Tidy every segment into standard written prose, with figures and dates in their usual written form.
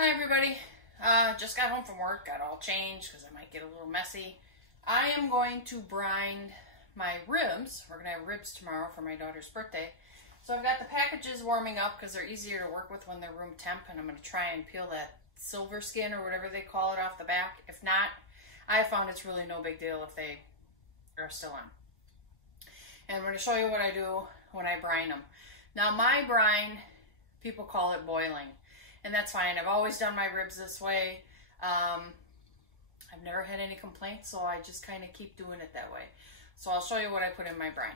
Hi everybody, just got home from work, got all changed because I might get a little messy. I am going to brine my ribs. We're going to have ribs tomorrow for my daughter's birthday. So I've got the packages warming up because they're easier to work with when they're room temp, and I'm going to try and peel that silver skin or whatever they call it off the back. If not, I found it's really no big deal if they are still on. And I'm going to show you what I do when I brine them. Now my brine, people call it boiling. And that's fine. I've always done my ribs this way. I've never had any complaints, so I just kind of keep doing it that way. So I'll show you what I put in my brine.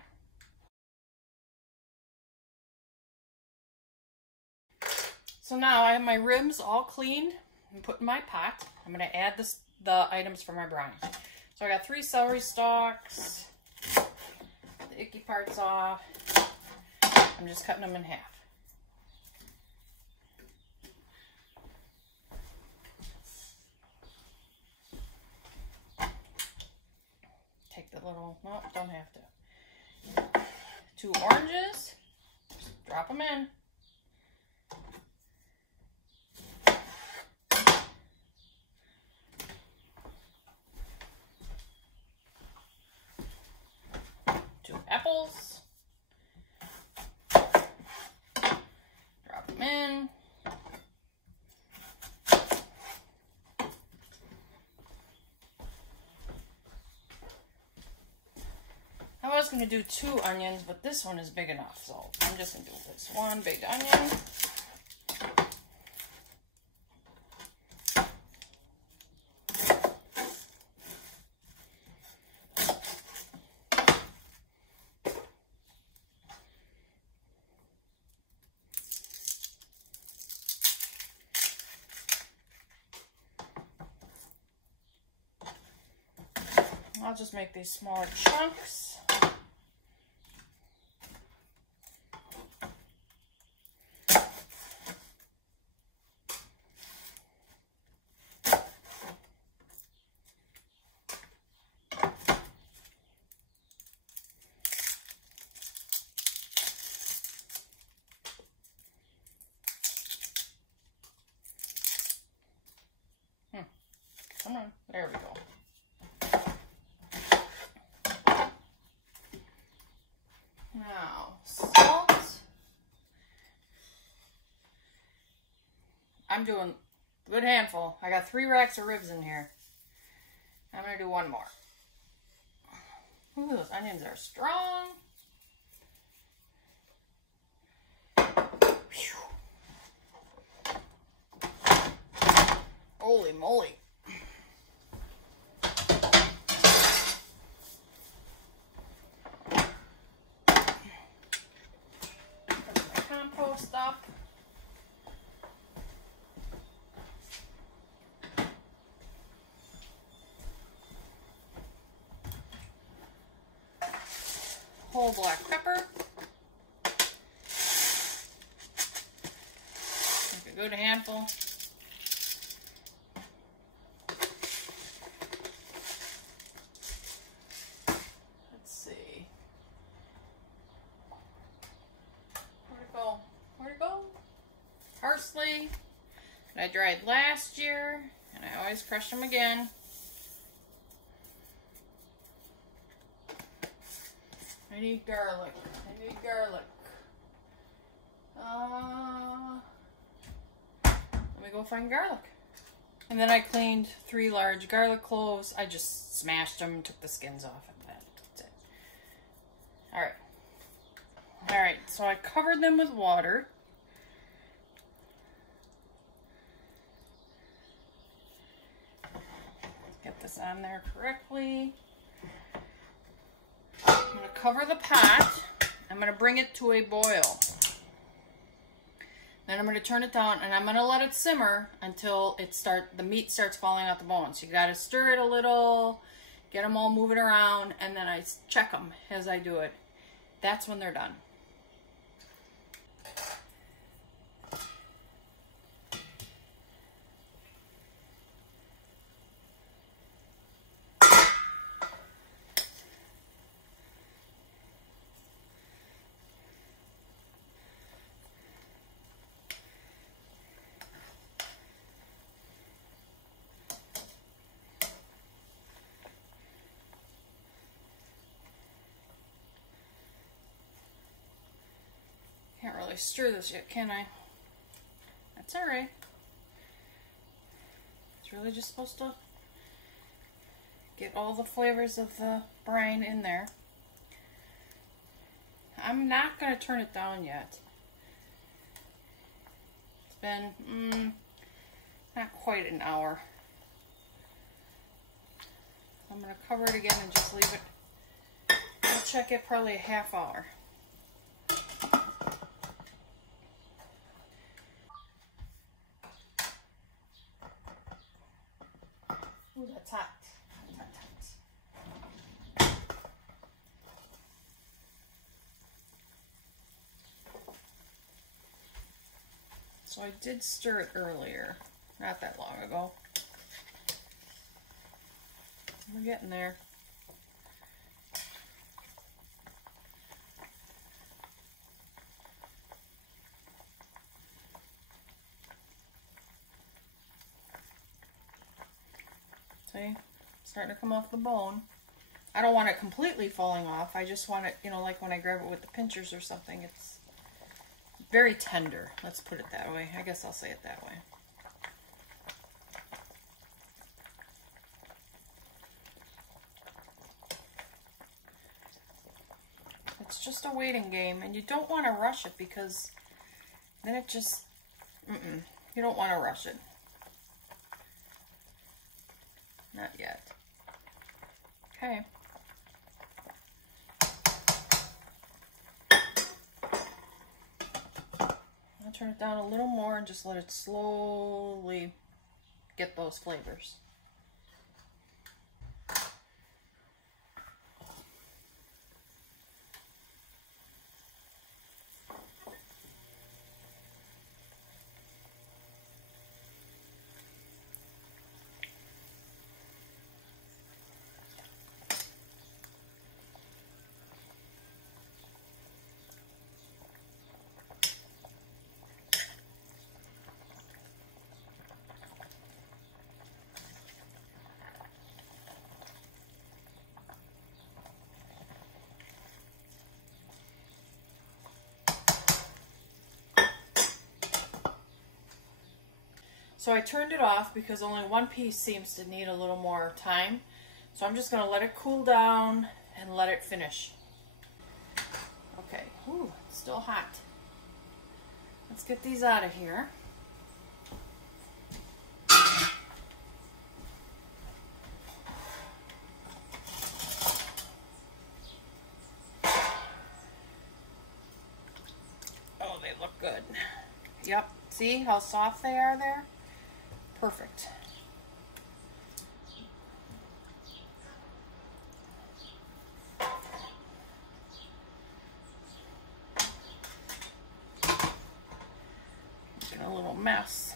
So now I have my ribs all cleaned and put in my pot. I'm going to add the items for my brine. So I got 3 celery stalks, the icky parts off. I'm just cutting them in half. No, don't have to. 2 oranges, just drop them in. Two apples, drop them in. I was going to do 2 onions, but this one is big enough, so I'm just going to do this 1 big onion. I'll just make these smaller chunks. Come on, there we go. Now, salt. I'm doing a good handful. I got 3 racks of ribs in here. I'm going to do 1 more. Ooh, those onions are strong. Whew. Holy moly. Compost up. Whole black pepper. Make a good handful. Let's see. Where'd it go? Parsley that I dried last year, and I always crush them again. I need garlic. Let me go find garlic. And then I cleaned 3 large garlic cloves. I just smashed them, took the skins off, and that's it. Alright, so I covered them with water. Get this on there correctly. I'm going to cover the pot. I'm going to bring it to a boil. Then I'm going to turn it down, and I'm going to let it simmer until the meat starts falling out the bones. You got to stir it a little, get them all moving around, and then I check them as I do it. That's when they're done. really stir this yet, can I? That's alright. It's really just supposed to get all the flavors of the brine in there. I'm not going to turn it down yet. It's been not quite an hour. I'm going to cover it again and just leave it. I'll check it probably a half hour. Ooh, that's hot. So I did stir it earlier, not that long ago. We're getting there. See, starting to come off the bone. I don't want it completely falling off. I just want it, you know, like when I grab it with the pinchers or something, it's very tender. Let's put it that way. I guess I'll say it that way. It's just a waiting game, and you don't want to rush it because then it just, you don't want to rush it. Not yet. Okay. I'll turn it down a little more and just let it slowly get those flavors. So I turned it off because only one piece seems to need a little more time. So I'm just going to let it cool down and let it finish. Okay, ooh, it's still hot. Let's get these out of here. Oh, they look good. Yep, see how soft they are there? Perfect. Making a little mess.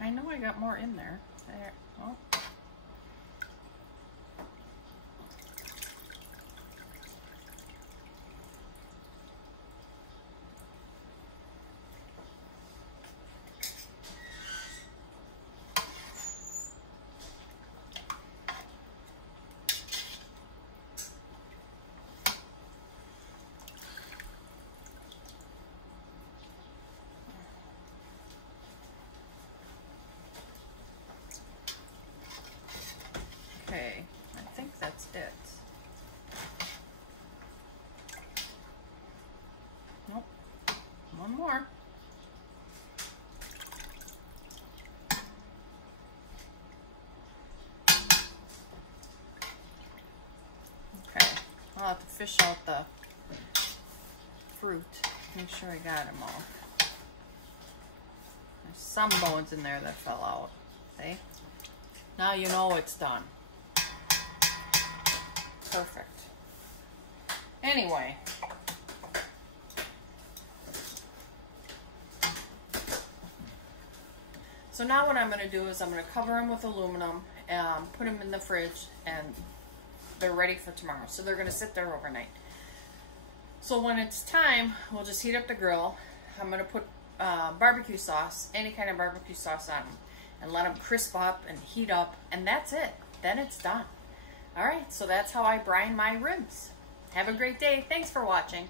I know I got more in there. There. Oh. more. Okay, I'll have to fish out the fruit. Make sure I got them all. There's some bones in there that fell out. See? Now you know it's done. Perfect. Anyway. So now what I'm going to do is I'm going to cover them with aluminum and put them in the fridge, and they're ready for tomorrow. So they're going to sit there overnight. So when it's time, we'll just heat up the grill. I'm going to put barbecue sauce, any kind of barbecue sauce on them, and let them crisp up and heat up, and that's it. Then it's done. All right, so that's how I brine my ribs. Have a great day. Thanks for watching.